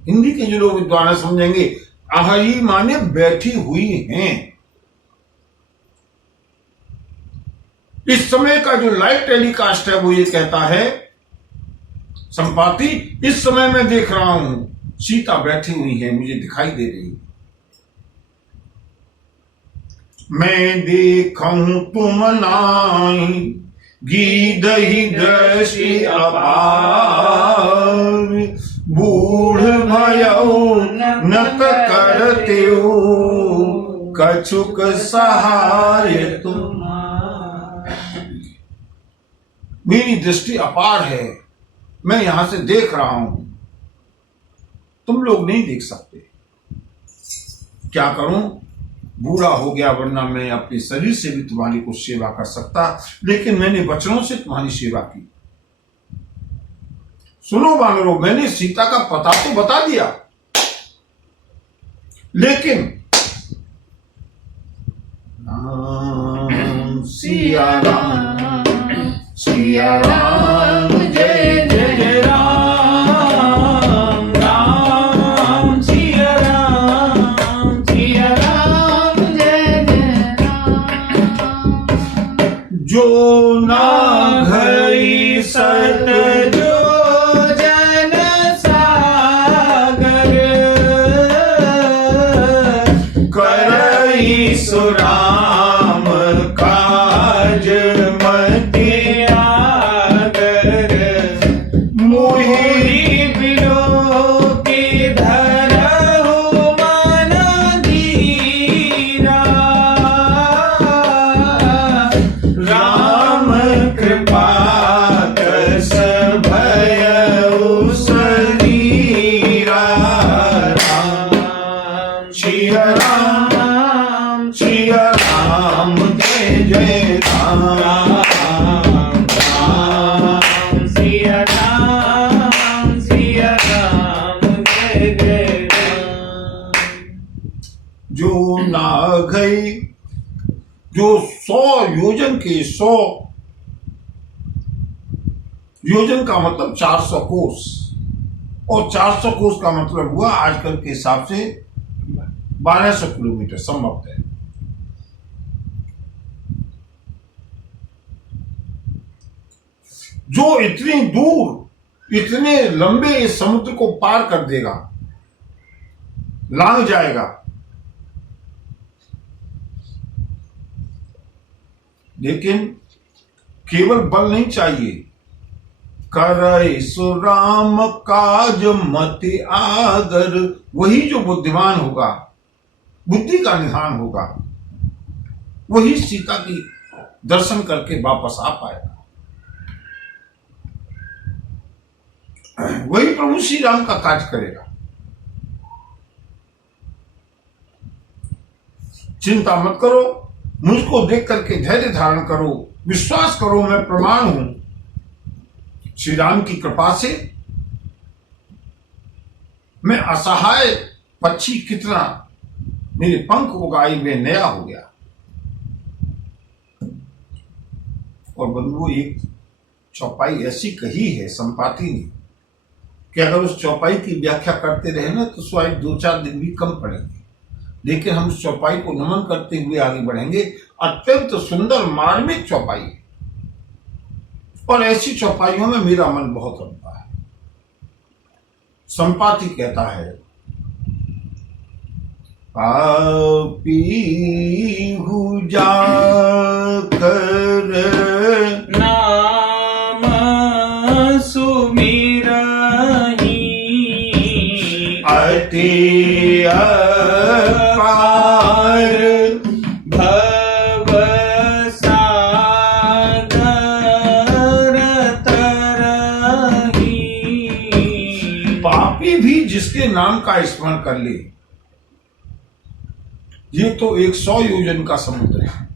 हिंदी के जो लोग विद्वान समझेंगे, आहई माने बैठी हुई हैं। इस समय का जो लाइव टेलीकास्ट है वो ये कहता है, संपाति, इस समय मैं देख रहा हूं सीता बैठी हुई है, मुझे दिखाई दे रही है। मैं देखूं तुम नाई गीध ही दृष्टि अपार, बूढ़ भयऊ नत करते कछुक सहाय तुम। मेरी दृष्टि अपार है, मैं यहां से देख रहा हूं, तुम लोग नहीं देख सकते। क्या करूं, बूढ़ा हो गया, वरना मैं अपने शरीर से भी तुम्हारी कुछ सेवा कर सकता, लेकिन मैंने वचनों से तुम्हारी सेवा की। सुनो वानरों, मैंने सीता का पता तो बता दिया, लेकिन सिया राम, सिया राम, जय जय राम, राम सिया राम, सिया राम, जय जय राम। जो ना घई सत जो जन सागर, करई सुराम काज मति आगर, मोहि बिलो की धरहु मन धीरा, राम कृपा कस भयउ शरीरा। राम सिया राम, सिया राम, जय जय राम। राम सिया राम, सिया राम, जय जय राम। जो ना गई, जो 100 योजन के 100 योजन का मतलब 400 कोस, और 400 कोस का मतलब हुआ आजकल के हिसाब से 1200 किलोमीटर संभव है। जो इतनी दूर, इतने लंबे इस समुद्र को पार कर देगा, लांग जाएगा, लेकिन केवल बल नहीं चाहिए। करई सुराम काज मति आगर, वही जो बुद्धिमान होगा, बुद्धि का निधान होगा, वही सीता की दर्शन करके वापस आ पाएगा। वही प्रभु श्री राम का कार्य करेगा। चिंता मत करो, मुझको देख करके धैर्य धारण करो, विश्वास करो, मैं प्रमाण हूं श्री राम की कृपा से। मैं असहाय पक्षी कितना, मेरे पंख उगाई में नया हो गया। और बंधुओं, एक चौपाई ऐसी कही है संपाति ने कि अगर उस चौपाई की व्याख्या करते रहे ना तो शायद 2-4 दिन भी कम पड़ेंगे, लेकिन हम उस चौपाई को नमन करते हुए आगे बढ़ेंगे। अत्यंत सुंदर मार्मिक चौपाई है और ऐसी चौपाइयों में मेरा मन बहुत रमता है। संपाति कहता है, पापी हूँ जाकर नाम सुमिरहि अति अपार भव सागर तरहि। पापी भी जिसके नाम का स्मरण कर ले, ये तो 100 योजन का समुद्र है।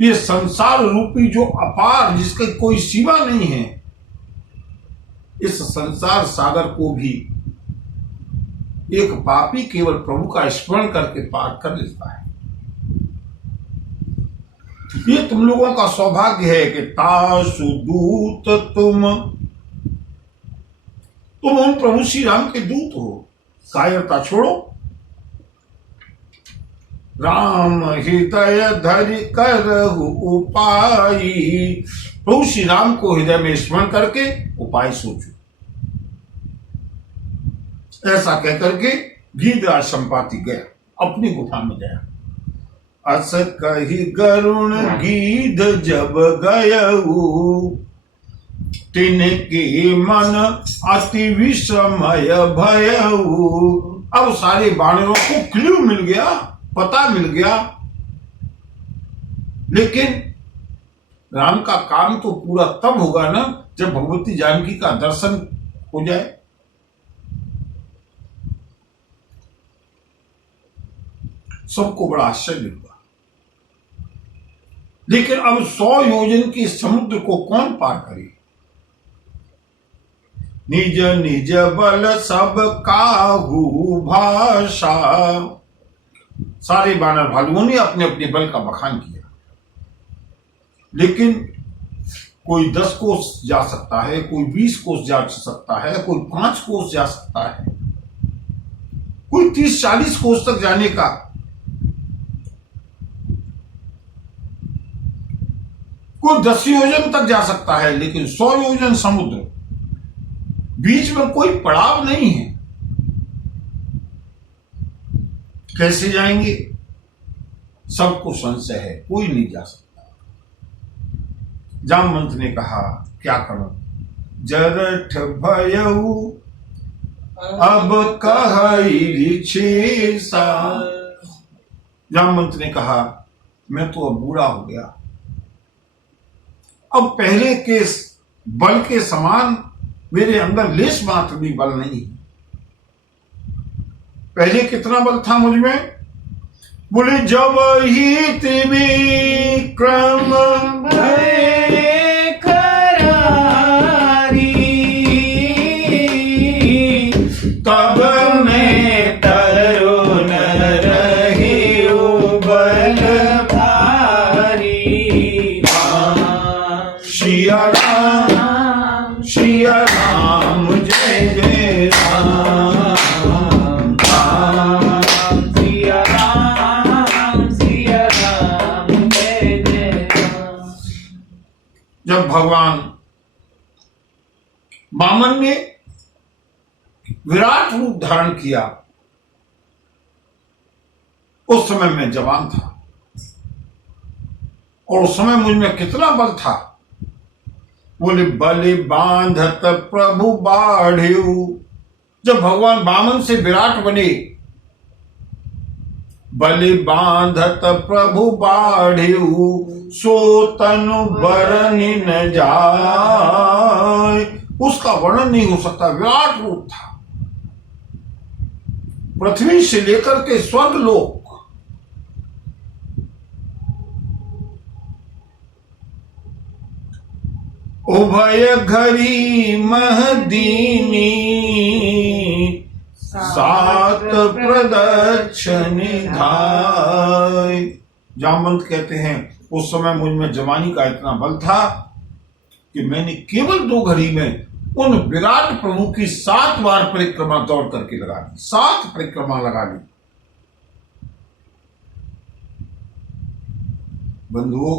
ये संसार रूपी जो अपार, जिसकी कोई सीमा नहीं है, इस संसार सागर को भी एक पापी केवल प्रभु का स्मरण करके पार कर लेता है। ये तुम लोगों का सौभाग्य है कि तासु दूत तुम उन प्रभु श्री राम के दूत हो। कायरता छोड़ो, राम हृदय धरि करहु उपाय। प्रभु श्री राम को हृदय में स्मरण करके उपाय सोचो। ऐसा कहकर के गीधराज संपाति गया, अपनी गुफा में गया। अस कही गरुण गीध जब गयऊ, तिनके मन अति विस्मय भयऊ। अब सारे बानरों को क्लू मिल गया, पता मिल गया, लेकिन राम का काम तो पूरा तब होगा ना जब भगवती जानकी का दर्शन हो जाए। सबको बड़ा आश्चर्य हुआ, लेकिन अब 100 योजन के समुद्र को कौन पार करे। निज निज बल सब काहू भाषा। सारे बानर भालुओं ने अपने अपने बल का बखान किया, लेकिन कोई 10 कोस जा सकता है, कोई 20 कोस जा सकता है, कोई 5 कोस जा सकता है, कोई 30-40 कोस तक जाने का। कोई 10 योजन तक जा सकता है, लेकिन 100 योजन समुद्र, बीच में कोई पड़ाव नहीं है। कैसे जाएंगे? सबको संशय है, कोई नहीं जा सकता। जामवंत ने कहा, क्या करूं? जरठ भयऊ अब कहई छेसा। जामवंत ने कहा, मैं तो अब बूढ़ा हो गया, अब पहले के बल के समान मेरे अंदर लेश मात्र भी बल नहीं। पहले कितना बल था मुझ में? बोले जब ही त्रिविक्रम भय करारी, तब मैं तरुण रही बल भारी। श्रिया राम जय जय राम। सिया राम जय जय राम। जब भगवान वामन ने विराट रूप धारण किया, उस समय मैं जवान था, और उस समय मुझ में कितना बल था। बोले बलि बांधत प्रभु बाढ़ेऊ। जब भगवान वामन से विराट बने, बलि बांधत प्रभु बाढ़ेऊ, सो तनु बरनि न जाय। उसका वर्णन नहीं हो सकता, विराट रूप था। पृथ्वी से लेकर के स्वर्ग लोक, उभय घरी महदीनी, सात प्रदक्षिण धाय। जामवंत कहते हैं, उस समय मुझ में जवानी का इतना बल था कि मैंने केवल 2 घड़ी में उन विराट प्रभु की 7 बार परिक्रमा दौड़ करके लगा दी, 7 परिक्रमा लगा ली। बंधुओं,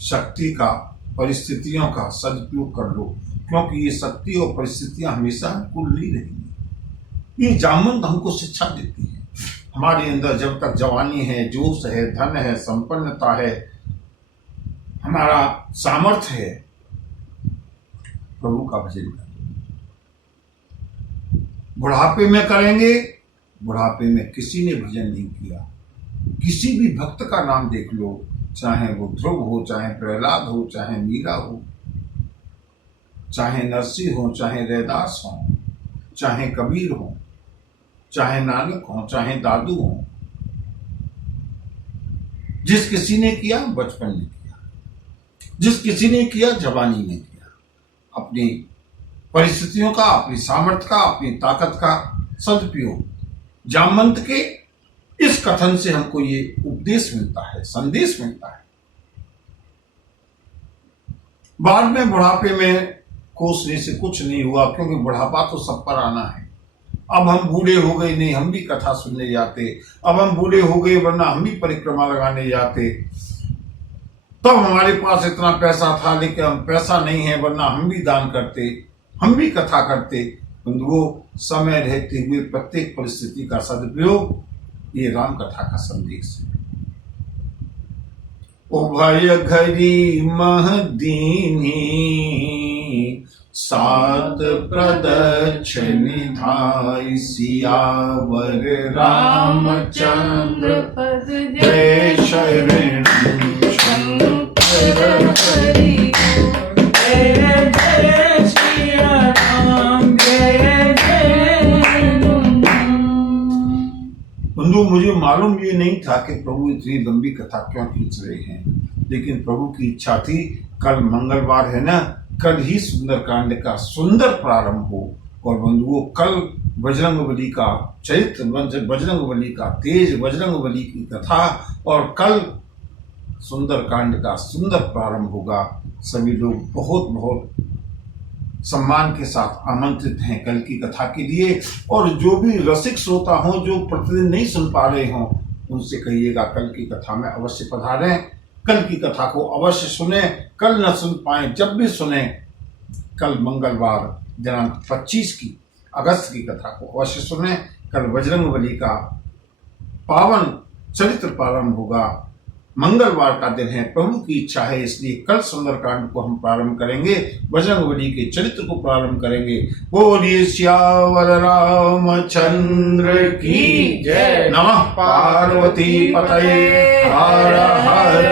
शक्ति का, परिस्थितियों का सदुपयोग कर लो, क्योंकि ये शक्ति और परिस्थितियां हमेशा अनुकूल नहीं रहेंगी। ये जामवंत हमको शिक्षा देती है। हमारे अंदर जब तक जवानी है, जोश है, धन है, संपन्नता है, हमारा सामर्थ्य है, प्रभु का भजन करें। बुढ़ापे में करेंगे, बुढ़ापे में किसी ने भजन नहीं किया। किसी भी भक्त का नाम देख लो, चाहे वो ध्रुव हो, चाहे प्रहलाद हो, चाहे मीरा हो, चाहे नरसिंह हो, चाहे रैदास हो, चाहे कबीर हो, चाहे नानक हो, चाहे दादू हो, जिस किसी ने किया बचपन में किया, जिस किसी ने किया जवानी में किया। अपनी परिस्थितियों का, अपनी सामर्थ्य का, अपनी ताकत का सदुपयोग। जामवंत के इस कथन से हमको ये उपदेश मिलता है, संदेश मिलता है। बाद में बुढ़ापे में कोसने से कुछ नहीं हुआ, क्योंकि बुढ़ापा तो सब पर आना है। अब हम बूढ़े हो गए, नहीं हम भी कथा सुनने जाते। अब हम बूढ़े हो गए, वरना हम भी परिक्रमा लगाने जाते। तब हमारे पास इतना पैसा था, लेकिन हम पैसा नहीं है, वरना हम भी दान करते, हम भी कथा करते। बंधुओं, समय रहते हुए प्रत्येक परिस्थिति का सदुपयोग, ये राम कथा का संदेश है। उभय घरी मह दीनी, सात प्रदक्षिण धाय, सियावर रामचंद्र पद जय शरण शंकर हरि। जय जय सिया राम, जय जय बंधु, मुझे मालूम ये नहीं था कि प्रभु इतनी लंबी कथा क्यों खींच रहे हैं, लेकिन प्रभु की इच्छा थी कल मंगलवार है ना, कल ही सुंदरकांड का सुंदर प्रारंभ हो। और बंधुओं, कल बजरंगबली का चरित्र, बजरंगबली का तेज, बजरंगबली की कथा, और कल सुंदरकांड का सुंदर प्रारंभ होगा। सभी लोग बहुत बहुत सम्मान के साथ आमंत्रित हैं कल की कथा के लिए। और जो भी रसिक श्रोता हों, जो प्रतिदिन नहीं सुन पा रहे हों, उनसे कहिएगा कल की कथा में अवश्य पधारें, कल की कथा को अवश्य सुने। कल न सुन पाए, जब भी सुने, कल मंगलवार दिनांक 25 अगस्त की कथा को अवश्य सुने। कल बजरंगबली का पावन चरित्र प्रारंभ होगा। मंगलवार का दिन है, प्रभु की इच्छा है, इसलिए कल सुंदरकांड को हम प्रारंभ करेंगे, बजरंगबली के चरित्र को प्रारंभ करेंगे। बोलिए सियावर रामचंद्र की जय। नमः पार्वती पतये, हर हर